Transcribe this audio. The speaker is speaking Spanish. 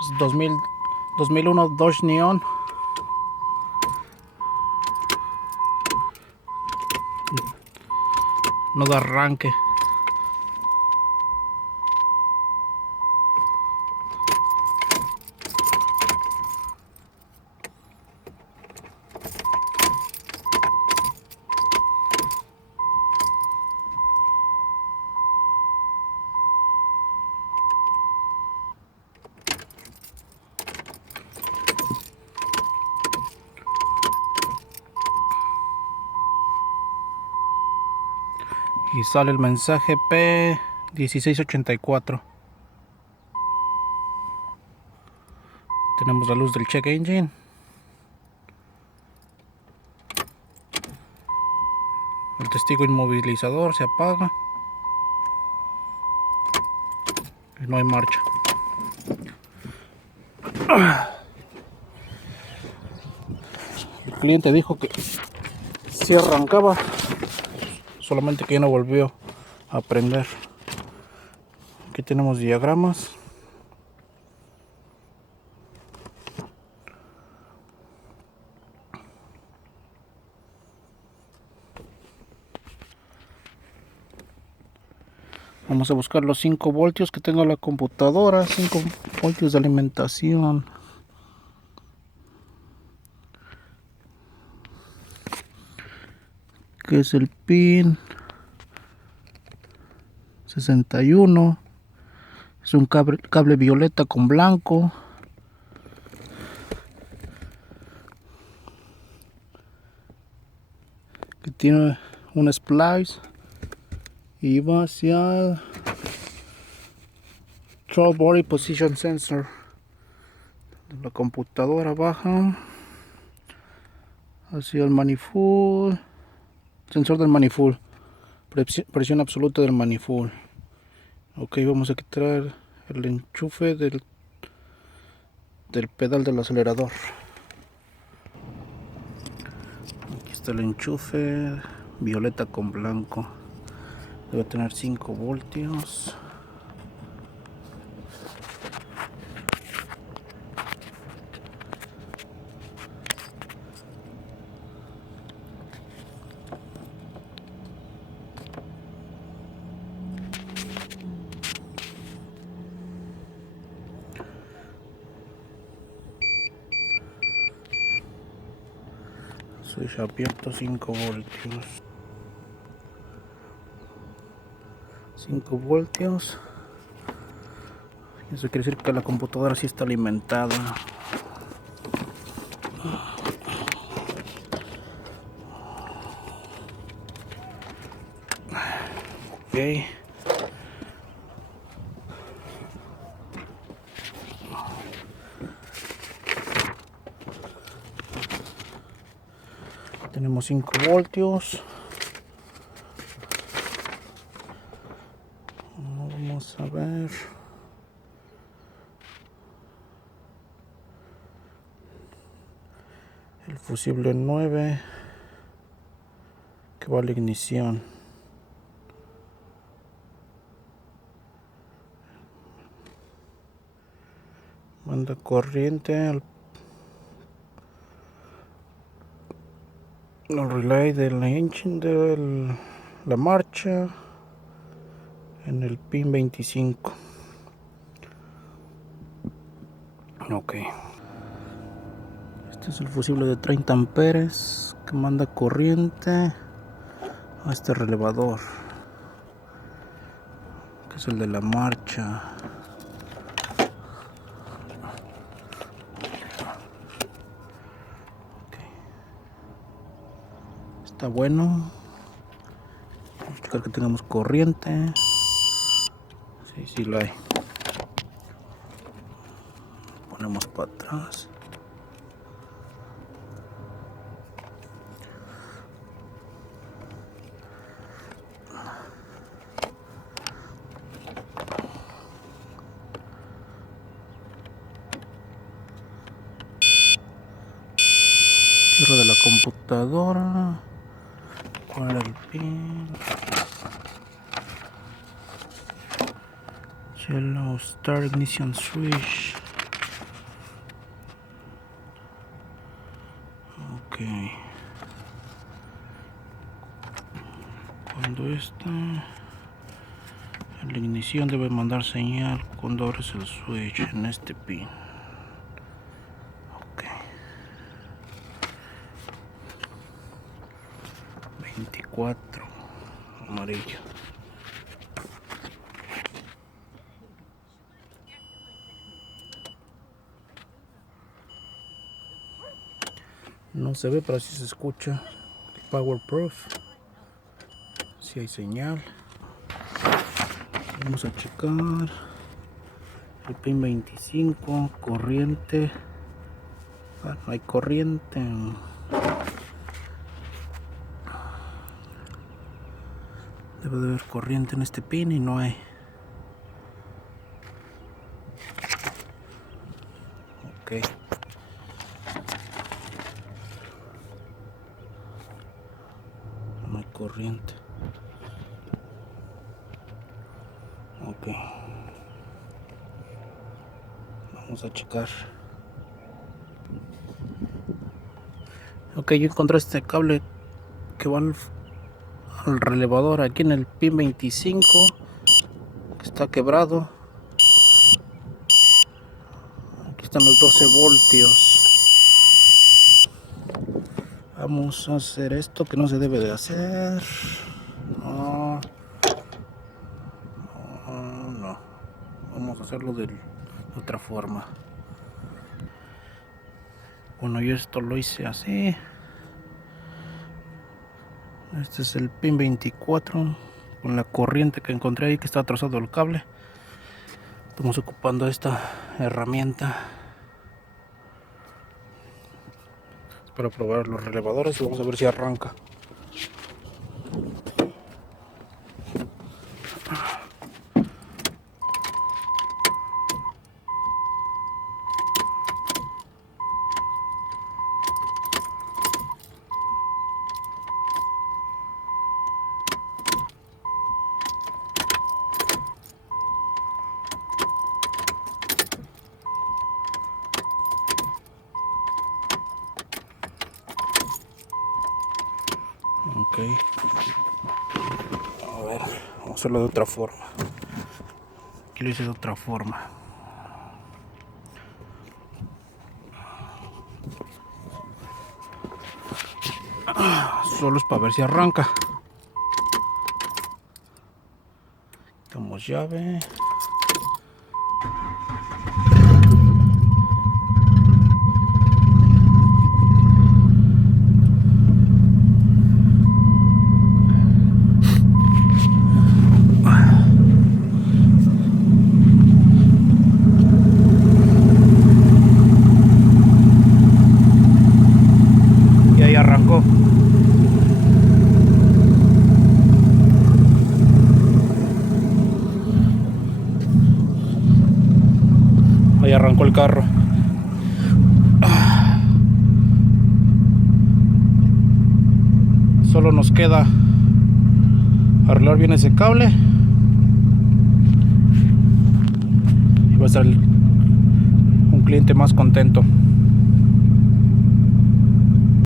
Es 2001 Dodge Neon. No da arranque. Y sale el mensaje P1684. Tenemos la luz del check engine. El testigo inmovilizador se apaga. Y no hay marcha. El cliente dijo que sí arrancaba, solamente que ya no volvió a prender. Aquí tenemos diagramas. Vamos a buscar los 5 voltios que tengo en la computadora. 5 voltios de alimentación. Que es el pin 61. Es un cable violeta con blanco. Que tiene un splice. Y va hacia Throw Body Position Sensor. La computadora baja hacia el manifold. Sensor del manifold. Presión absoluta del manifold. Ok, vamos a quitar el enchufe del pedal del acelerador. Aquí está el enchufe violeta con blanco. Debe tener 5 voltios. Switch abierto, 5 voltios. 5 voltios. Eso quiere decir que la computadora sí está alimentada. Ok. Tenemos 5 voltios. Vamos a ver. El fusible 9 que va a la ignición. Manda corriente al relay del engine de la marcha en el pin 25. Ok. Este es el fusible de 30 amperes que manda corriente a este relevador, que es el de la marcha. Okay. Está bueno. Vamos a checar que tengamos corriente. Sí, sí lo hay. Ponemos para atrás. Cierre de la computadora. ¿Cuál era el pin? Yellow Start Ignition Switch. Cuando la ignición debe mandar señal cuando abres el switch en este pin. 24 amarillo. No se ve, pero sí se escucha. Powerproof. Si hay señal. Vamos a checar el pin 25, corriente. No hay corriente. Debe de haber corriente en este pin y no hay. Ok. No hay corriente. Ok. Vamos a checar. Ok, yo encontré este cable que va al relevador aquí en el pin 25, que está quebrado. Aquí están los 12 voltios. Vamos a hacer esto que no se debe de hacer. No. Vamos a hacerlo de otra forma. Bueno, yo esto lo hice así. Este es el pin 24 con la corriente que encontré ahí, que está trozado el cable. Estamos ocupando esta herramienta para probar los relevadores y vamos a ver si arranca. Ok, a ver, vamos a hacerlo de otra forma. Aquí lo hice de otra forma. Solo es para ver si arranca. Damos llave. Y ahí arrancó. Ahí arrancó el carro. Solo nos queda arreglar bien ese cable y va a estar un cliente más contento.